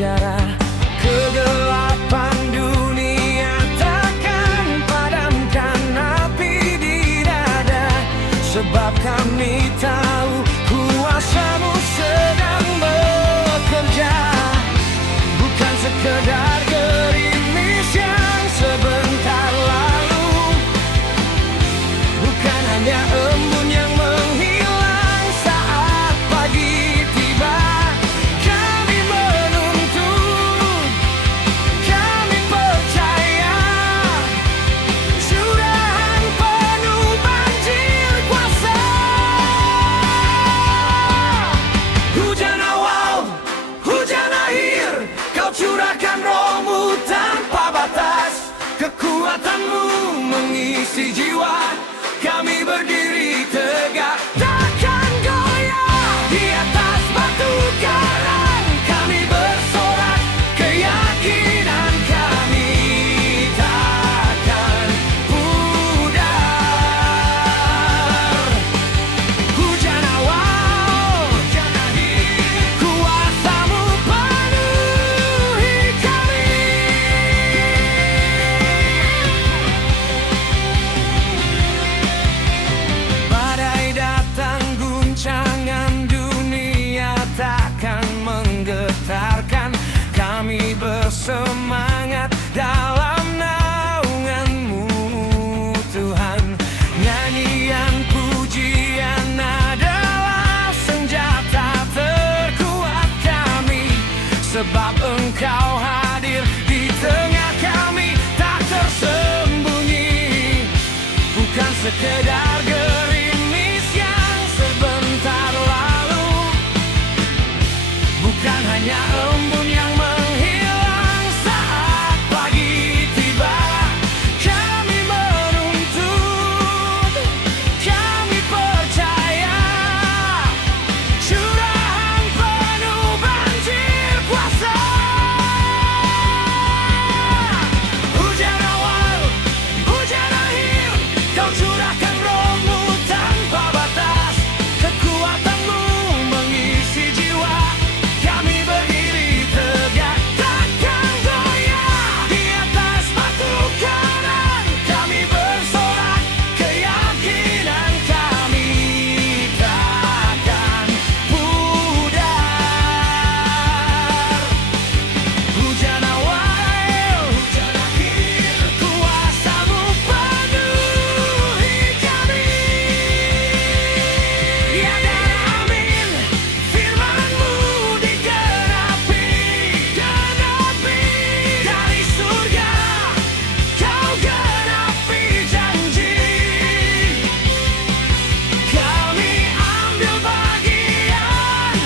sejarah. Kegelapan dunia takkan padamkan api di dada, sebab kami tahu kuasa-Mu sedang bekerja. Bukan sekedar gerimis yang sebentar lalu, bukan hanya embun yang menghilang saat pagi tiba. Kami menuntut, kami percaya, curahan penuh banjir kuasa. Hujan awal, hujan akhir, Kau curahkan Roh-Mu tanpa batas. Kekuatan-Mu mengisi jiwa, kami berdiri tegak, takkan goyah. Di atas batu karang kami bersorak, keyakinan kami takkan pudar. Hujan awal, hujan akhir, kuasa-Mu penuhi kami. Badai datang, guncangan dunia takkan menggetarkan. Kami bersemangat dalam naungan-Mu Tuhan. Nyanyian pujian adalah senjata terkuat kami, sebab Engkau hadir di tengah kami, tak tersembunyi. Bukan sekedar gerimis yang sebentar lalu, bukan hanya embun yang menghilang saat pagi tiba. Kami menuntut, kami percaya, curahan penuh banjir kuasa. Hujan awal, hujan akhir, Kau curahkan Roh-Mu tanpa batas. Kekuatan-Mu mengisi jiwa, kami berdiri tegak, takkan goyah. Di atas batu karang kami bersorak, keyakinan kami takkan pudar. Hujan awal, hujan akhir, kuasa-Mu penuhi kami. Ya dan amin, firman-Mu digenapi, dari surga Kau genapi janji. Kami ambil bagian,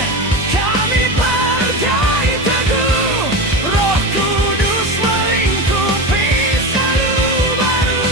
kami percaya teguh, Roh Kudus melingkupi selalu baru.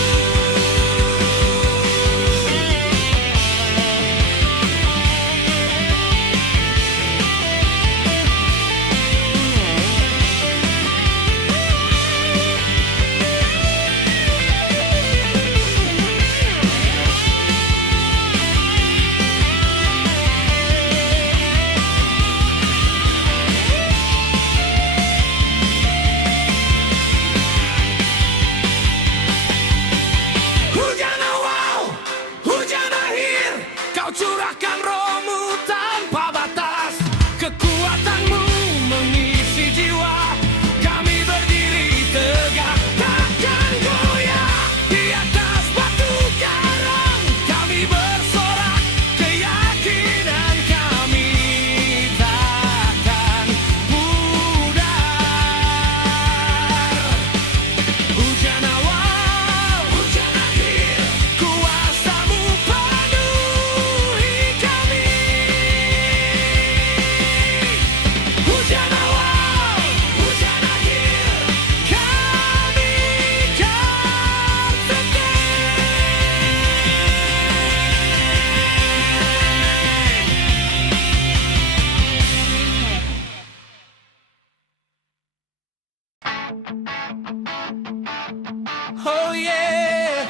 Hujan awal, hujan akhir, Kau curahkan Roh-Mu tanpa batas. Kekuatan-Mu mengisi jiwa, kami berdiri tegak, takkan goyah. Di atas batu karang kami bersorak, keyakinan kami takkan pudar. Hujan awal, hujan akhir, kuasa-Mu penuhi kami. Hujan awal, hujan akhir, kami kan tetap. Oh yeah,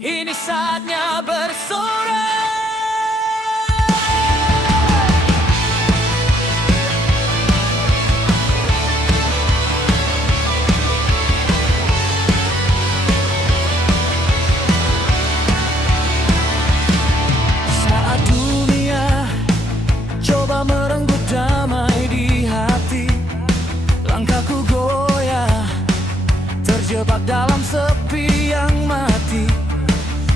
ini saatnya bersorak. Terjebak dalam sepi yang mati,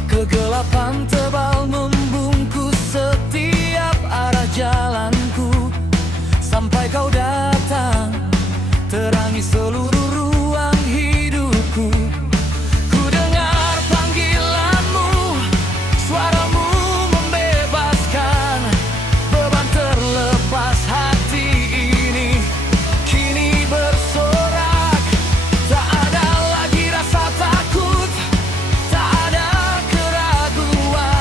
kegelapan tebal membungkus setiap arah jalanku. Sampai kau datang, terangi seluruh ruang hidupku. Ku dengar panggilanmu, suaramu membebaskan. Beban terlepas hati ini kini bersorak. Tak ada lagi rasa takut, tak ada keraguan.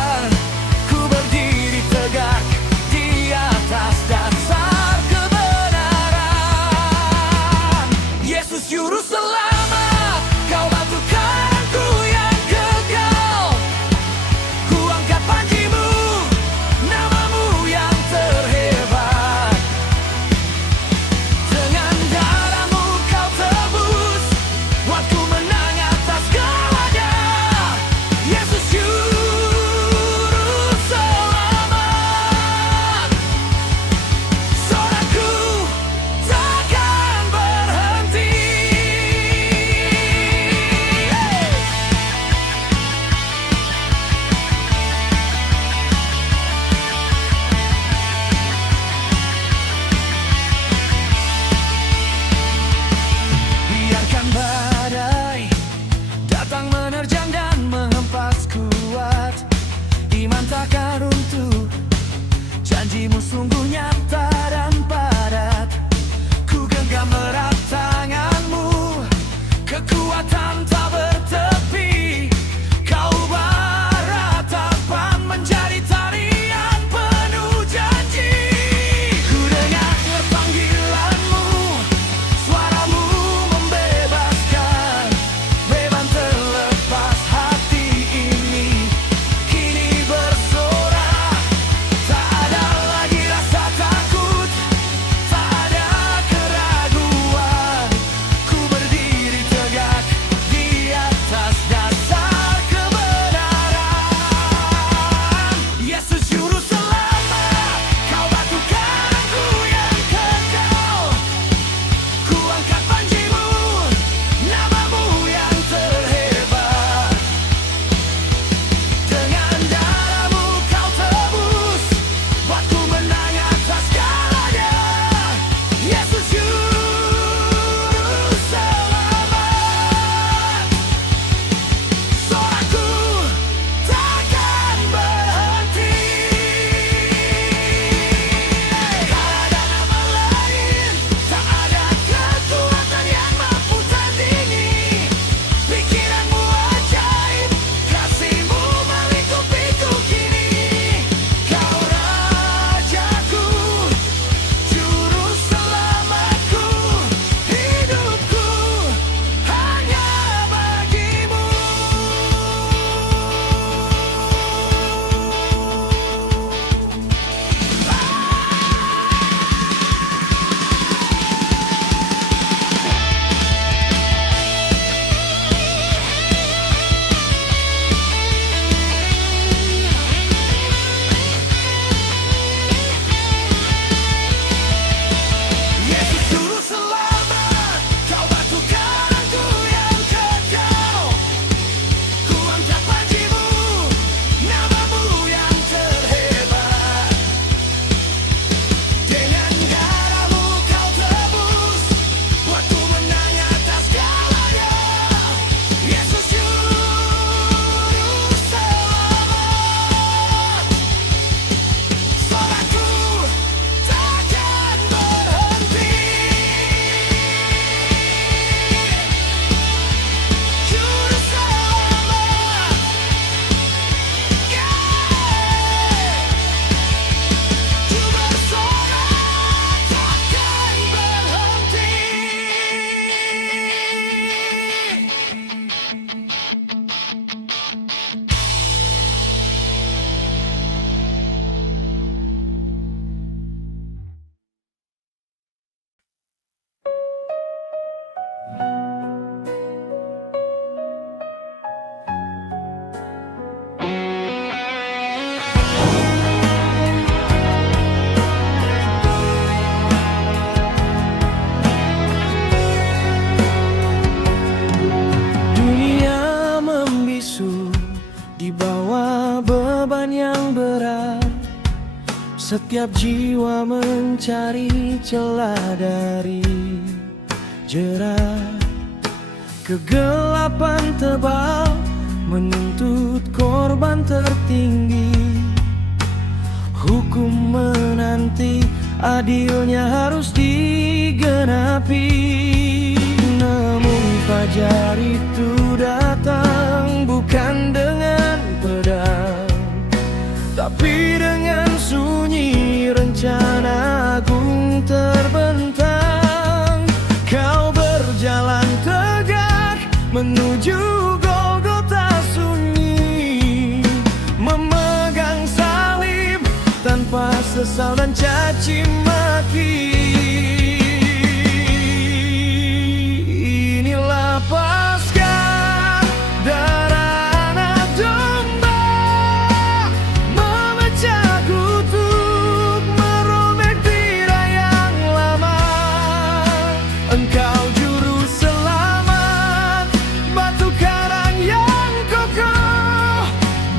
Setiap jiwa mencari celah dari jerat kegelapan tebal, menuntut korban tertinggi. Hukum menanti, adilnya harus digenapi. Namun fajar itu datang bukan dengan pedang, tapi dengan sunyi rencana agung terbentang. Kau berjalan tegak menuju Golgota sunyi, memegang salib tanpa sesal dan caci maki. Inilah Paskah, darah anak domba, memecah kutuk, merobek tirai yang lama. Engkau juru selamat, batu karang yang kokoh,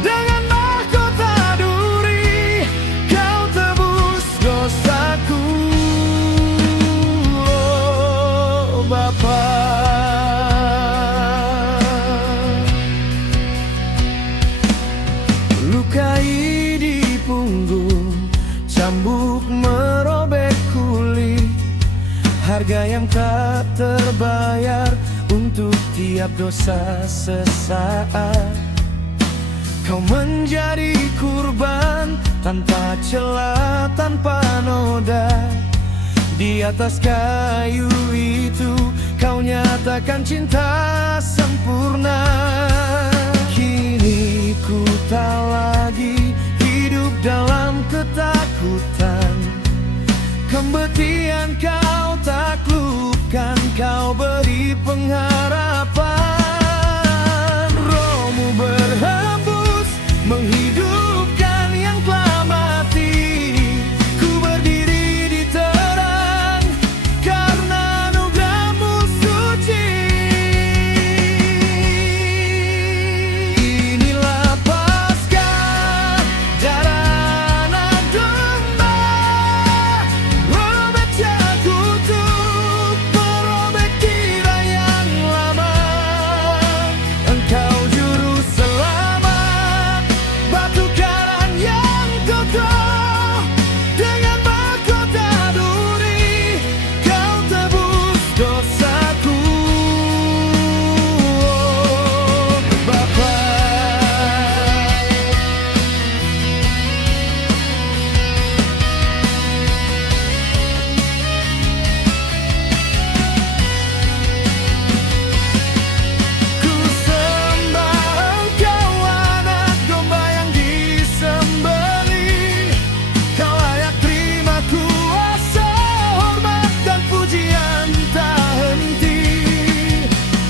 dengan mahkota duri kau tebus dosaku. Oh Bapa, lukai di punggung, cambuk merobek kulit, harga yang tak terbayar untuk tiap dosa sesaat. Kau menjadi kurban tanpa celah, tanpa noda. Di atas kayu itu kau nyatakan cinta sempurna. Kini ku tak lagi hidup dalam ketakutan, kematian kau taklukkan, kau beri pengharapan. Rohmu berhembus menghidupkan yang telah mati. Ku berdiri di terang karena anugerahmu suci. Inilah Paskah, darah anak domba, memecah kutuk, merobek tirai yang lama. Engkau juru selamat, batu karang yang kokoh, dengan mahkota duri kau tebus dosaku. Oh Bapa, ku sembah Engkau anak domba yang disembelih. Kau layak terima kuasa, hormat dan pujian tak henti.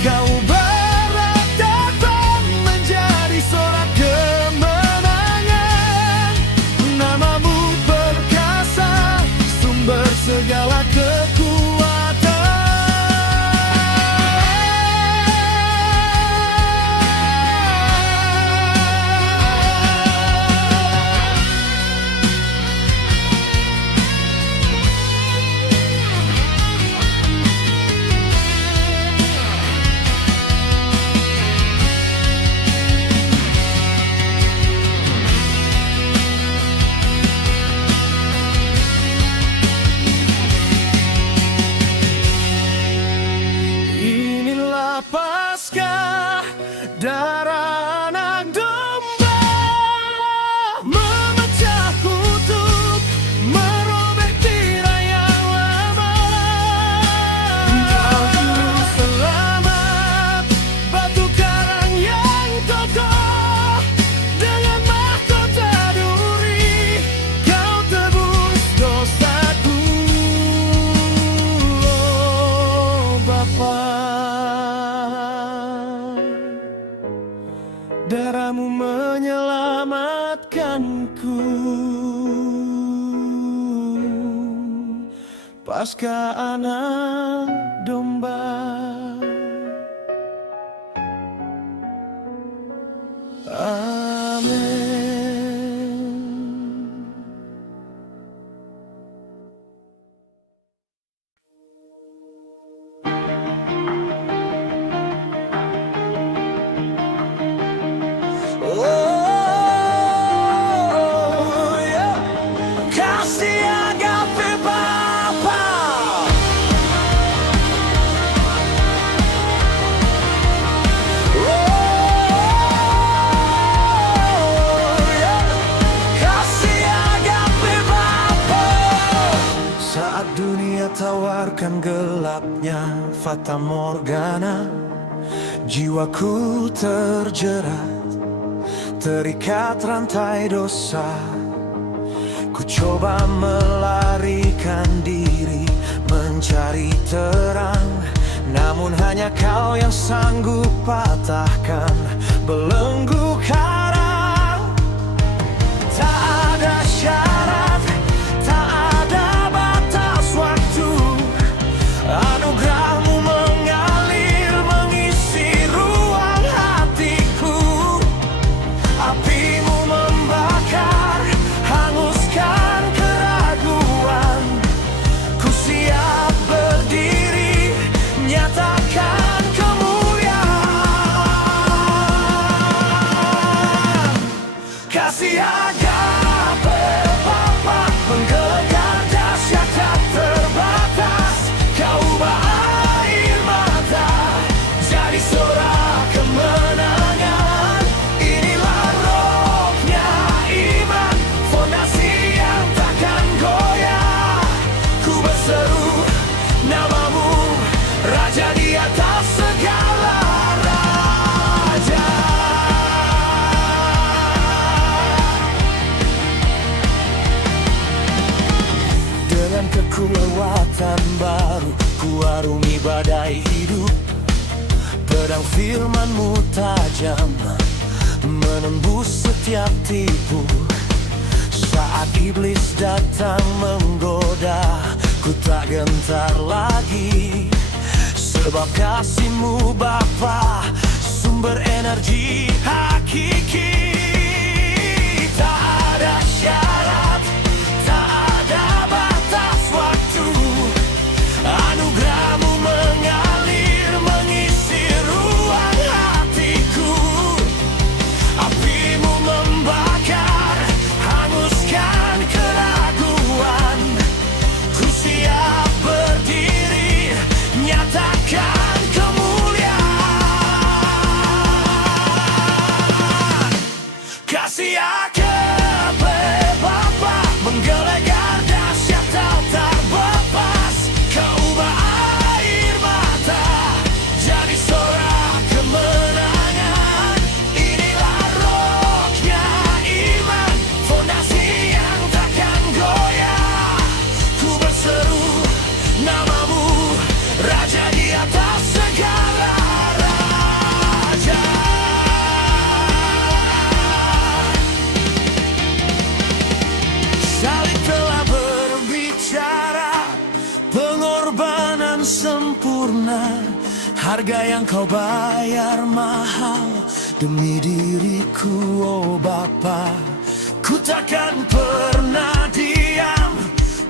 Kau berat datang menjadi sorak kemenangan. Namamu perkasa, sumber segala Inilah Paskah, darah anak domba, memecah kutuk, merobek tirai yang lama. Engkau juru selamat, batu karang yang kokoh, dengan mahkota duri kau tebus dosaku. Oh Bapa, darahmu menyelamatkanku. Paskah anak domba. Amin. fata morgana. Jiwaku terjerat, terikat rantai dosa. Ku coba melarikan diri, mencari terang, namun hanya kau yang sanggup patahkan belenggu karang. Tak ada syarat, tak ada batas waktu. Anugerahmu mengalir, mengisi ruang hatiku. Apimu membakar, hanguskan keraguan. Ku siap berdiri, nyatakan kemuliaan. Kasih agape Bapa, menggelegar dahsyat tak terbatas. Kau ubah air mata jadi sorak kemenangan. Inilah rohnya iman, fondasi yang takkan goyah. Ku berseru namamu, Raja di atas segala raja. Dengan kekuatan baru ku arungi badai hidup. Pedang firman-Mu tajam, menembus setiap tipu. Saat iblis datang menggoda, ku tak gentar lagi. Sebab kasih-Mu Bapa, sumber energi hakiki. Tak ada syarat, tak ada batas waktu. Anugerahmu mengalir, mengisi ruang hatiku. Apimu membakar, hanguskan keraguan. Ku siap berdiri, nyatakan kemuliaan. Kasih agape Bapa, menggelegar dahsyat tak terlepas. Kau ubah air mata jadi sorak kemenangan. Inilah rohnya iman, fondasi yang takkan goyah. Ku berseru namamu, Raja di atas segala raja. Salib telah berbicara, pengorbanan sempurna. Harga yang kau bayar mahal demi diriku, oh Bapa. Ku takkan pernah diam,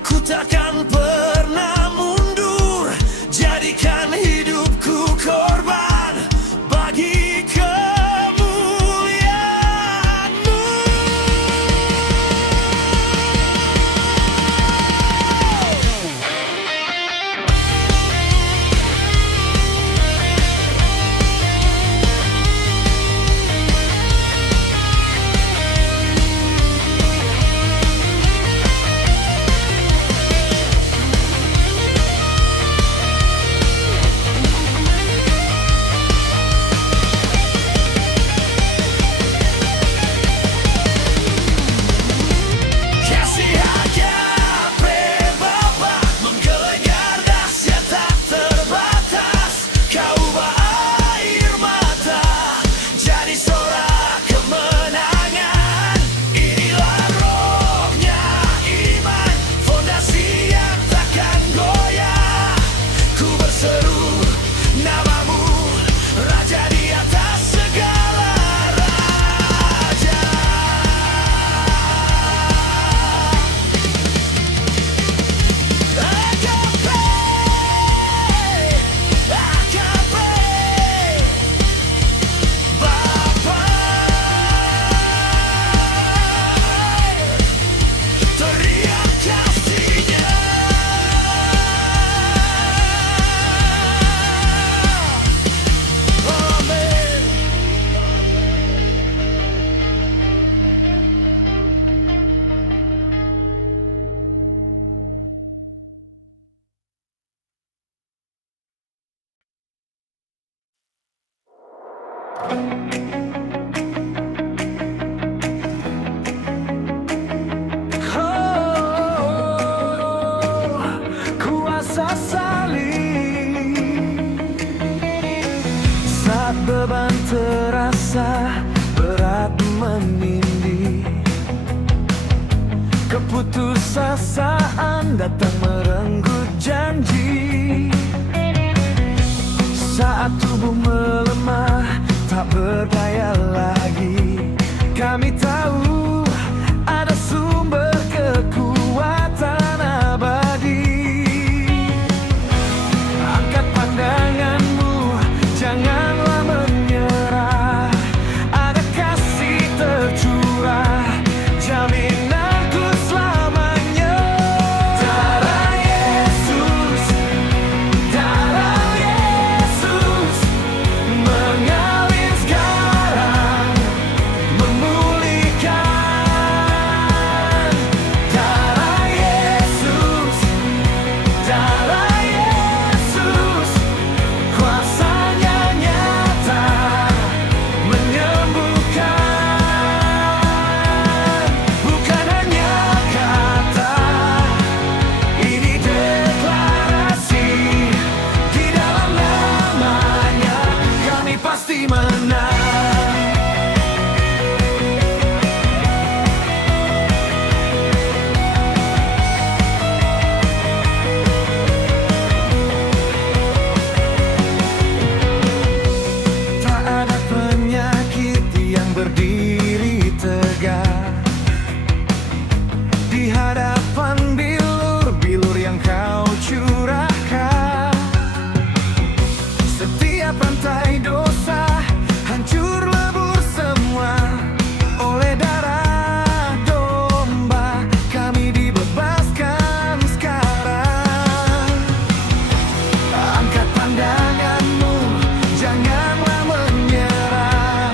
ku takkan pernah mundur. Jadikan hidupku korban bagi kemuliaan-Mu. Oh, kuasa salib. Saat beban terasa berat menindih, keputusasaan datang merenggut janji. Saat tubuh melemah, tak berdaya lagi, kami tahu ada sumber kekuatan abadi. Angkat pandanganmu, janganlah menyerah. Ada kasih tercurah, jaminanku selamanya. Darah Yesus, darah Yesus mengalir sekarang, memulihkan. Darah Yesus, darah Yesus, kuasanya nyata menyembuhkan. Bukan hanya kata, ini deklarasi. Di dalam namanya kami pasti menang. Tak ada penyakit yang berdiri tegak di hadapan bilur-bilur yang kau curahkan. Setiap rantai dosa hancur lebur semua oleh darah domba. Kami dibebaskan sekarang. Angkat pandanganmu, janganlah menyerah.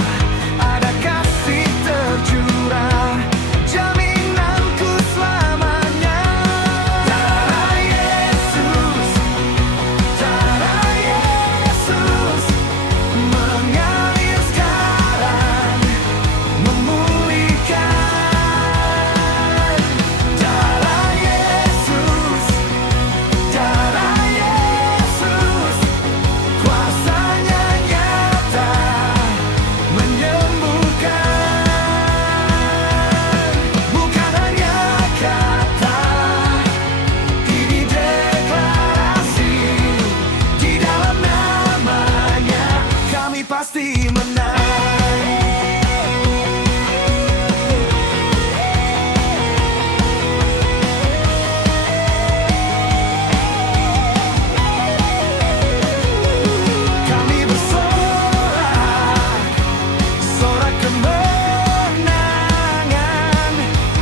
Ada kasih tercurah, jaminanku selamanya. Darah Yesus, darah Yesus mengalir sekarang, memulihkan. Darah Yesus, darah Yesus, kuasanya nyata menyembuhkan. Bukan hanya kata, ini deklarasi. Di dalam namanya kami pasti menang. Kami bersorak, sorak kemenangan.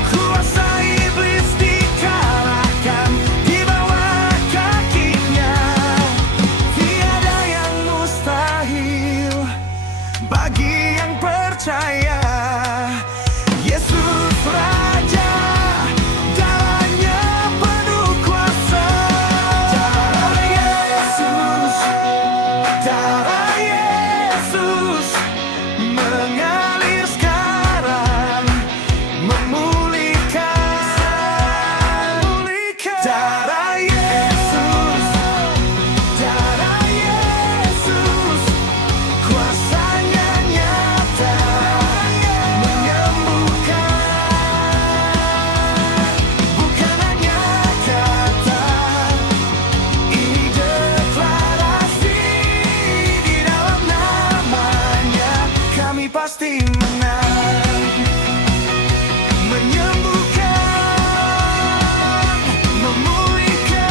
Kuasa iblis dikalahkan di bawah kakinya. Tiada yang mustahil bagi yang percaya. Yesus Raja, darahnya penuh kuasa. Darah Yesus, darah Yesus mengalir sekarang, memulihkan. Darah Yesus, darah Yesus, kuasanya nyata menyembuhkan. Bukan hanya kata, ini deklarasi. Di dalam namanya kami pasti menang. Menyembuhkan, memulihkan,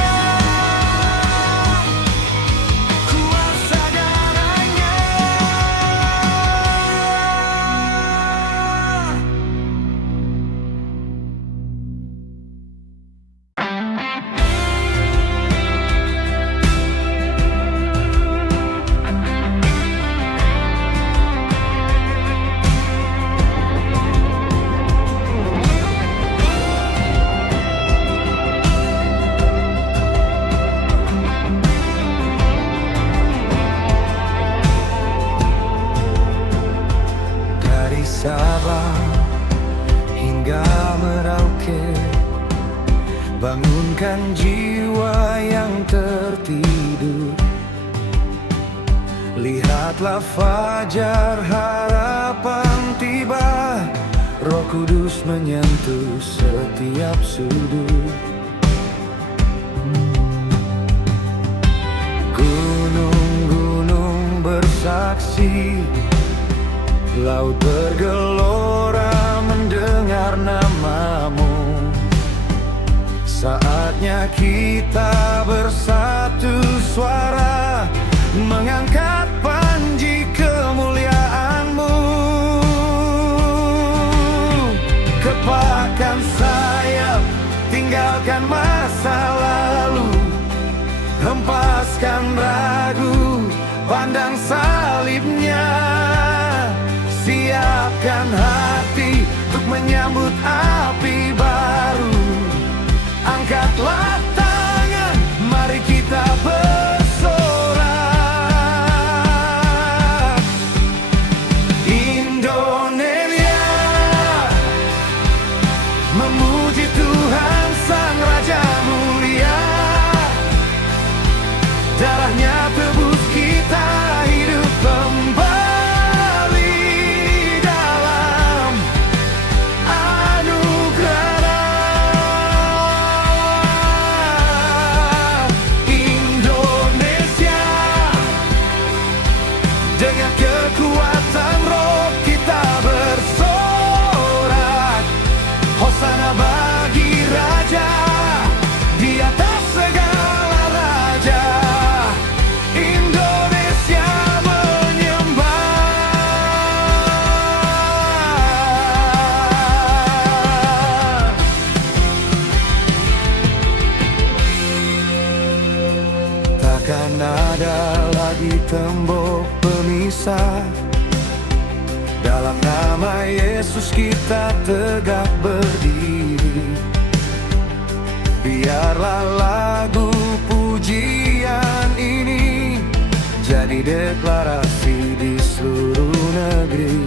kuasa darahnya. Sabah hingga Merauke, bangunkan jiwa yang tertidur. Lihatlah fajar harapan tiba, Roh Kudus menyentuh setiap sudut. Gunung-gunung bersaksi, laut bergelora mendengar namamu. Saatnya kita bersatu suara, mengangkat panji kemuliaan-Mu. Kepakkan sayap, tinggalkan masa lalu, hempaskan ragu, pandang salibnya. Siapkan hati untuk menyambut api baru. Angkatlah tangan, mari kita bersorak. Indonesia memuji Tuhan Sang Raja Mulia. Darahnya tebus kita hidup kembali dalam anugerah. Indonesia, dengan kekuatan Roh kita bersorak. Hosana bagi Raja di atas segala raja. Indonesia menyembah. Takkan ada lagi tembok pemisah. Dalam nama Yesus kita tegak berdiri. Biarlah lagu pujian ini jadi deklarasi di seluruh negeri.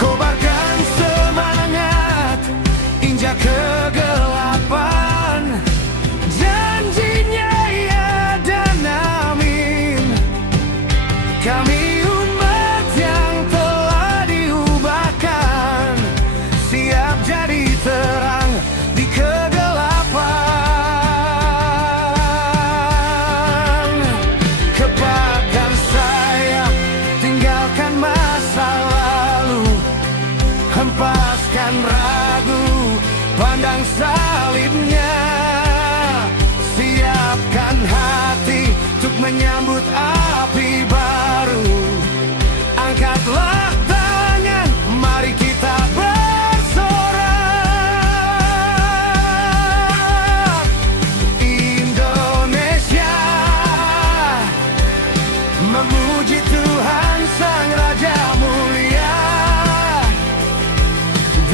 Kobarkan semangat, injak kegelapan. Janjinya ya dan amin. Kami umat yang telah diubahkan, siap jadi terang di kegelapan. Kepakkan sayap, tinggalkan masa lalu, hempaskan ragu, pandang salibnya. Siapkan hati untuk menyambut api baru. Angkatlah tangan, mari kita bersorak. Indonesia memuji Tuhan Sang Raja Mulia.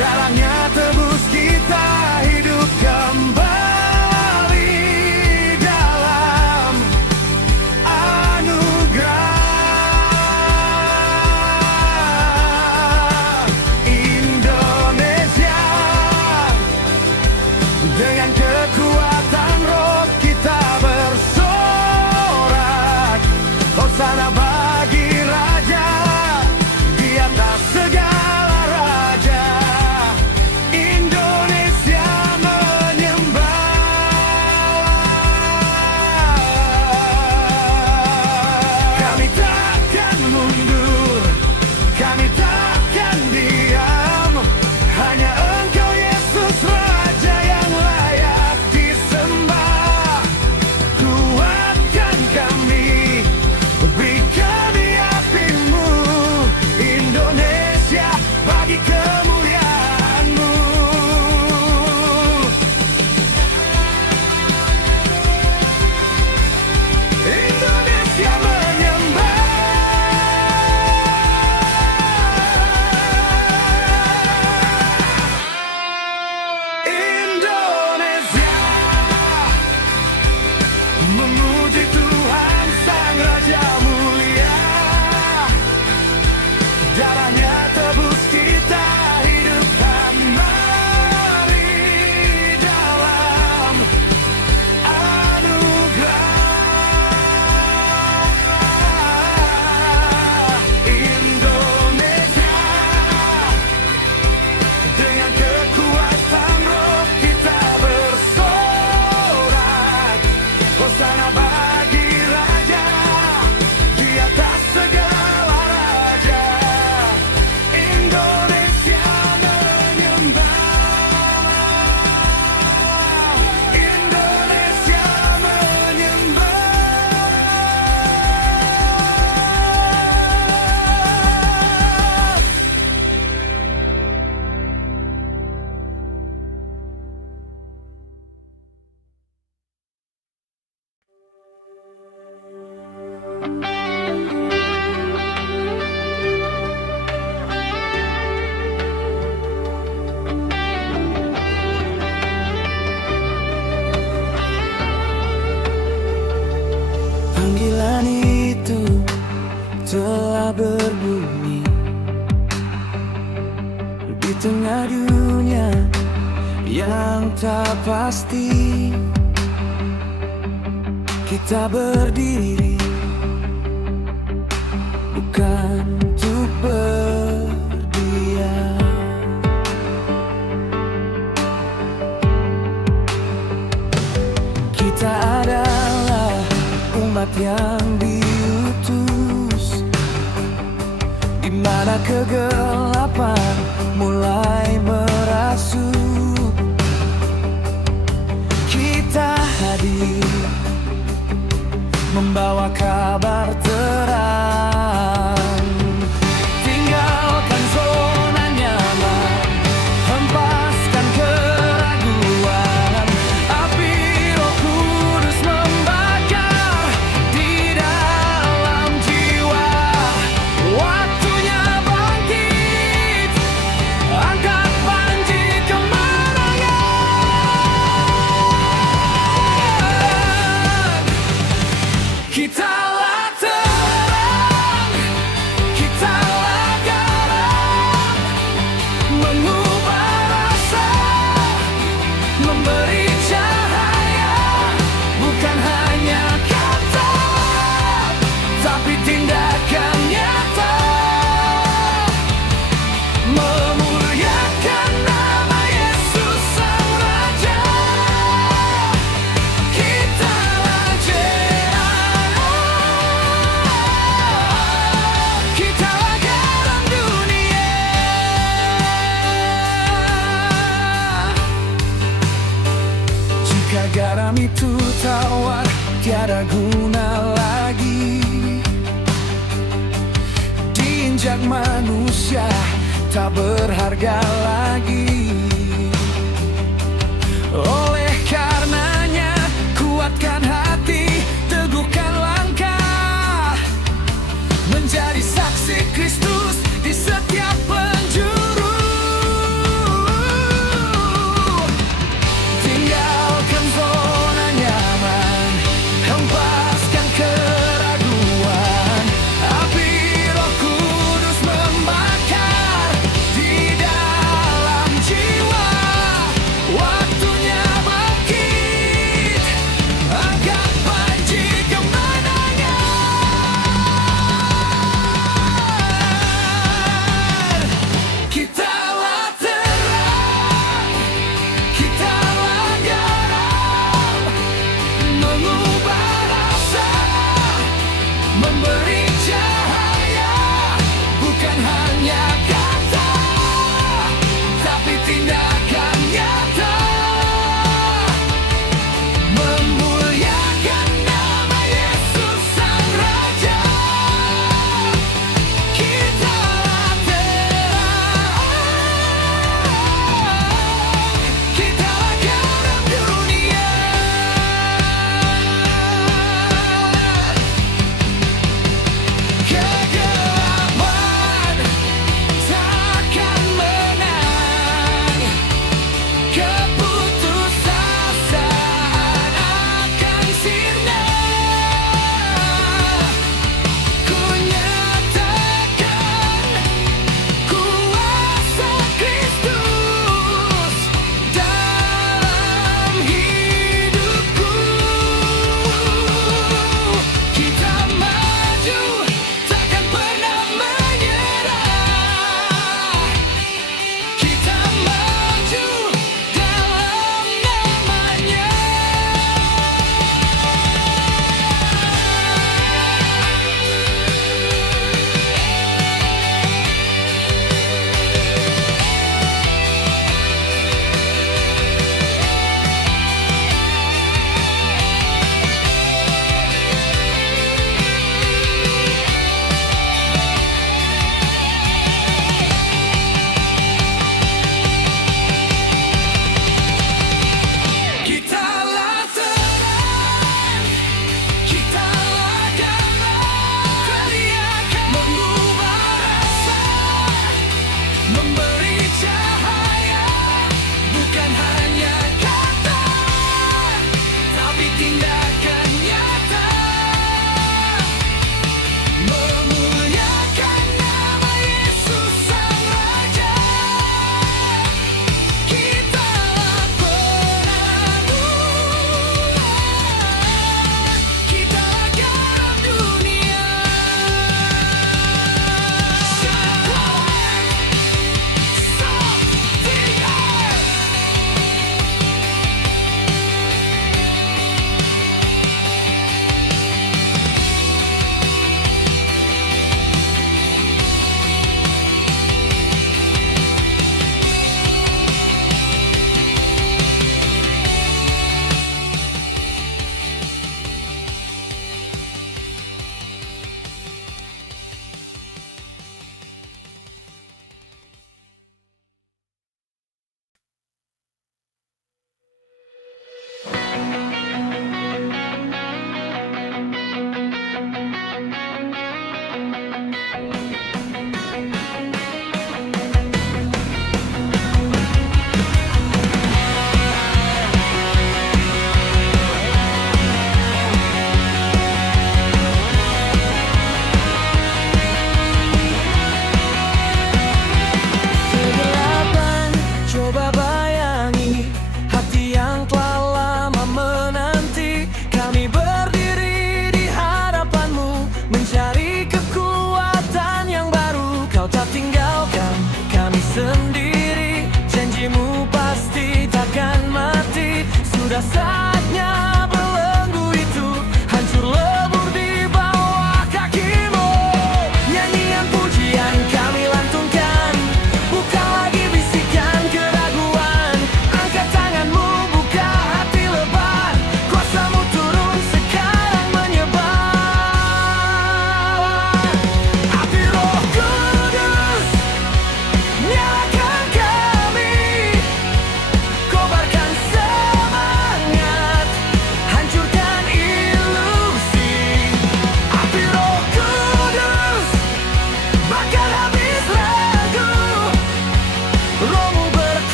Darahnya tebus kita hidup kembali dalam anugerah. tak pasti. Kita berdiri bukan untuk berdiam. Kita adalah umat yang diutus, di mana kegelapan mulai merasuk. Kita hadir membawa kabar terang. Tinggalkan zona nyaman, hempaskan keraguan. Api Roh Kudus membakar di dalam jiwa. Waktunya bangkit, angkat panji kemenangan. Kitalah terang, kitalah garam, mengubah rasa, memberi cahaya. Bukan hanya kata, tapi tindakan nyata, memuliakan nama Yesus Sang Raja. Kitalah kitalah garam dunia. Jika garam itu tawar, tiada guna lagi, diinjak manusia tak berharga lagi. Oleh karenanya kuatkan hati, teguhkan langkah, menjadi saksi Kristus di setiap penjuru. Tinggalkan zona nyaman, hempaskan keraguan. Api Roh Kudus membakar di dalam jiwa. Waktunya bangkit, angkat panji kemenangan. Kitalah terang, kitalah garam, mengubah rasa, memberi cahaya. Bukan hanya kata, tapi tindakan nyata, memuliakan nama Yesus Sang Raja. Kitalah terang, kitalah garam dunia.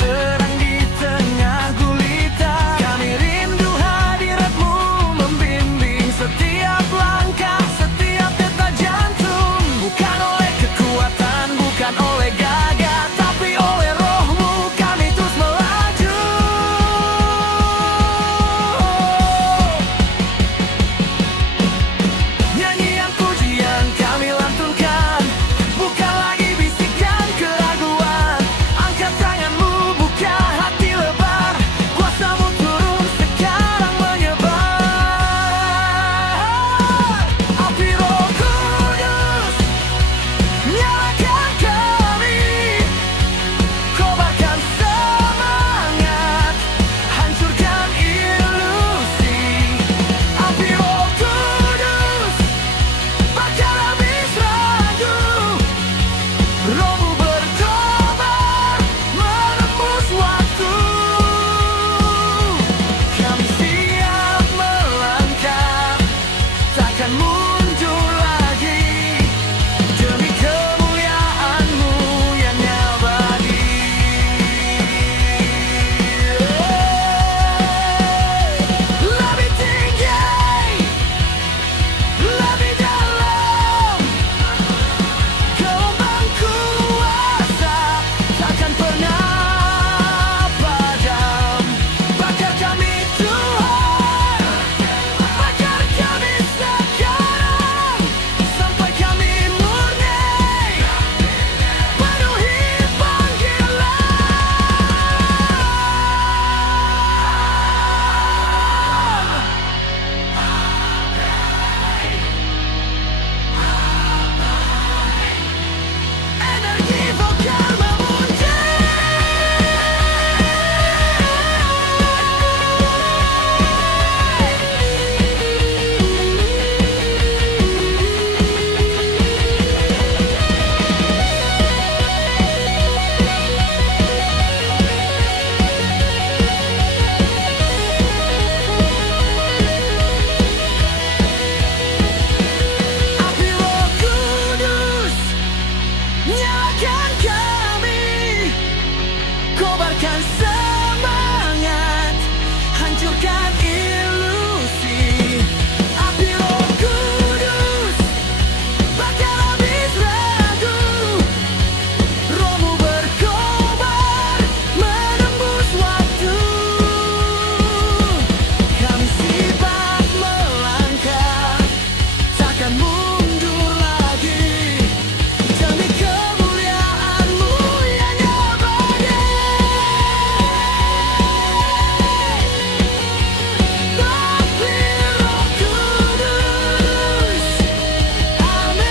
terang di tengah gulita. Kami rindu hadiratmu membimbing setiap langkah, setiap detak jantung. Bukan oleh kekuatan, bukan oleh gagah, tapi oleh rohmu kami terus melaju. Nyanyian pujian kami lantunkan, bukan lagi bisikan keraguan. Angkat tanganmu, buka hati lebar, kuasamu turun sekarang menyebar. Api Roh Kudus, nyalakan kami, kobarkan semangat, hancurkan ilusi. Api Roh Kudus, bakar habis ragu, rohmu berkobar, menembus waktu. Kami siap melangkah, takkan mundur lagi, demi kemuliaan-Mu yang abadi. Lebih tinggi, lebih dalam, gelombang kuasa takkan pernah padam. Bakar kami Tuhan, bakar kami sekarang, sampai kami murni, penuhi panggilan. Energi vokal memuji. Api Roh Kudus, nyalakan kami, kobarkan semangat, hancurkan ilusi. Api Roh Kudus, bakar habis ragu, rohmu berkobar, menembus waktu. Kami siap melangkah, takkan mundur lagi, demi kemuliaan-Mu yang abadi. Api Roh Kudus, amin.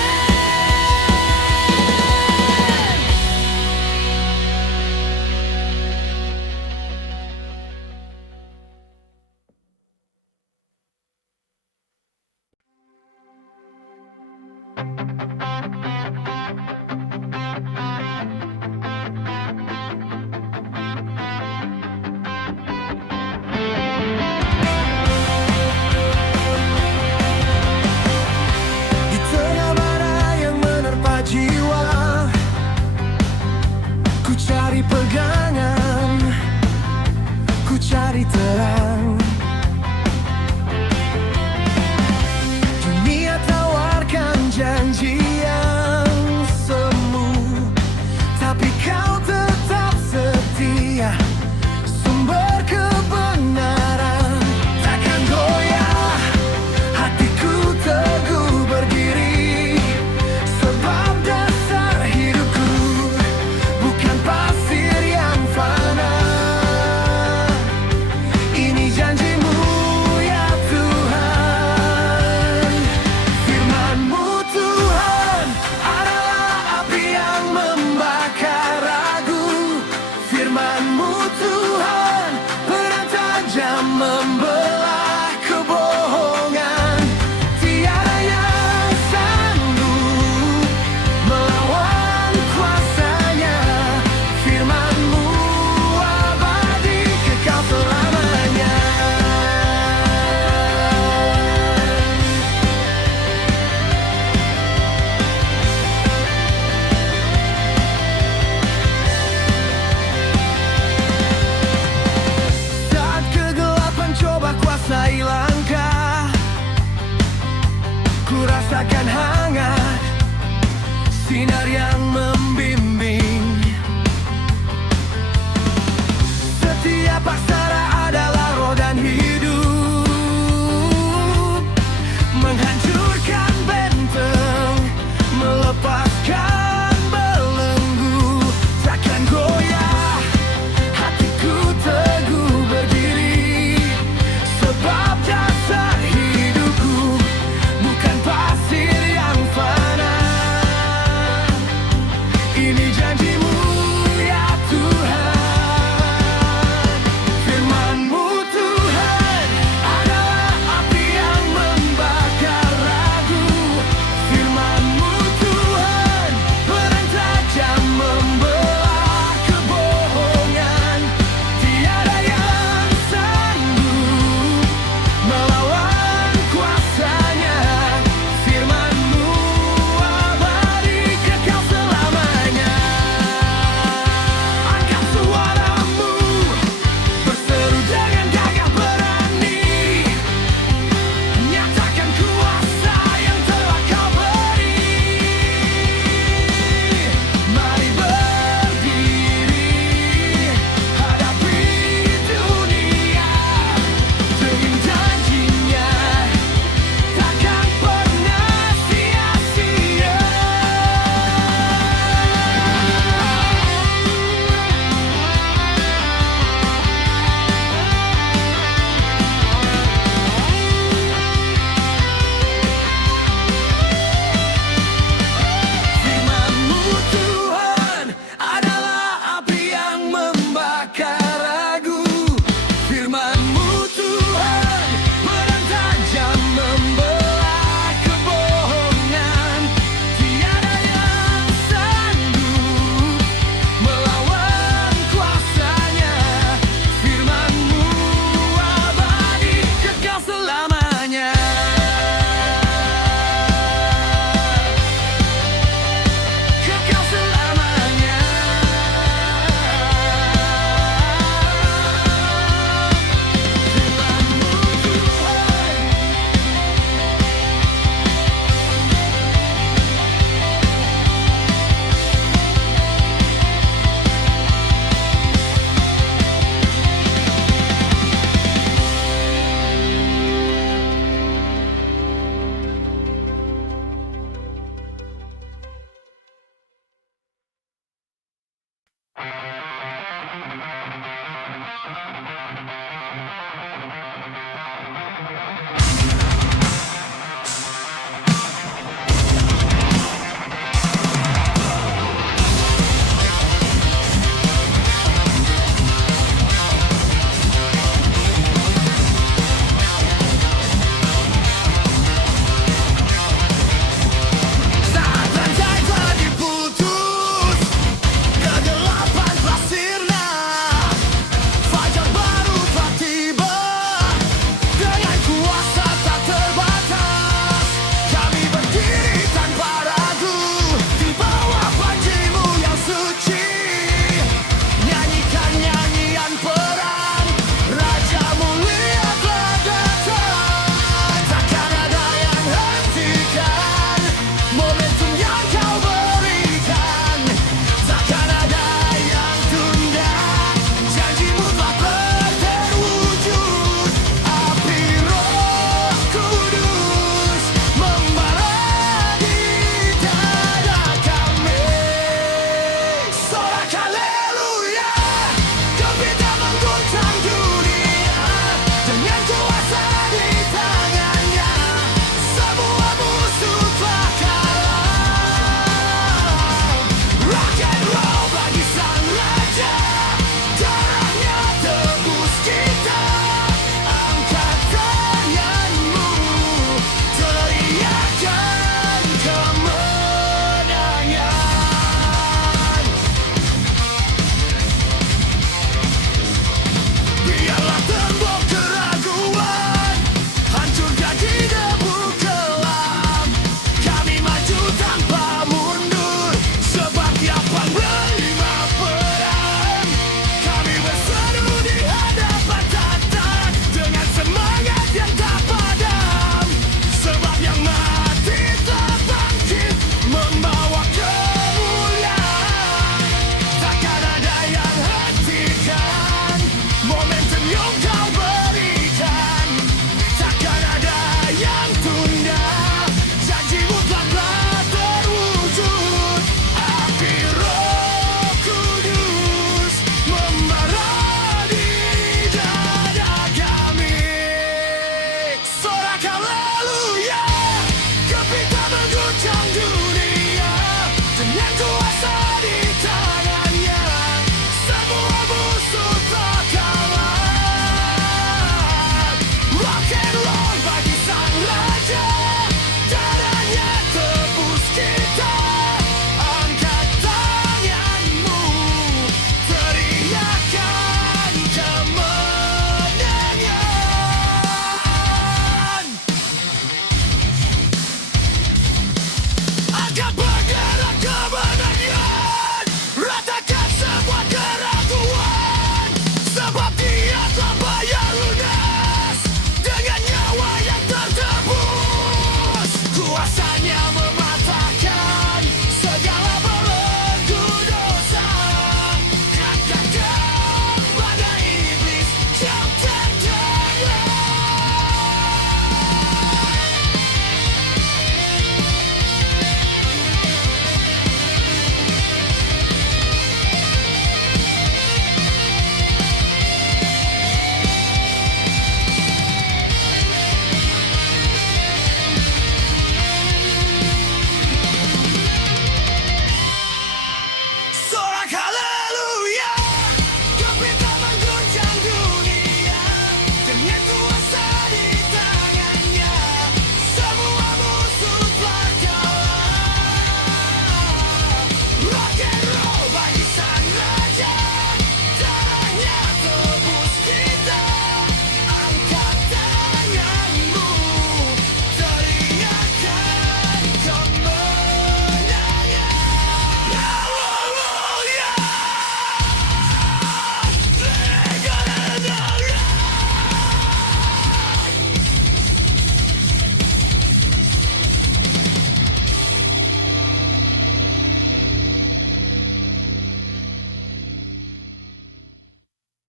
Di tengah bara yang menerpa jiwa, ku cari pegangan, ku cari terang. Dunia tawarkan janji yang semu, tapi kau tetap setia, sumber kebenaran. Takkan goyah, hatiku teguh berdiri, sebab dasar hidupku bukan pasir yang fana. Ini janji-Mu ya Tuhan. Firman-Mu Tuhan adalah api yang membakar ragu. Firman-Mu Tuhan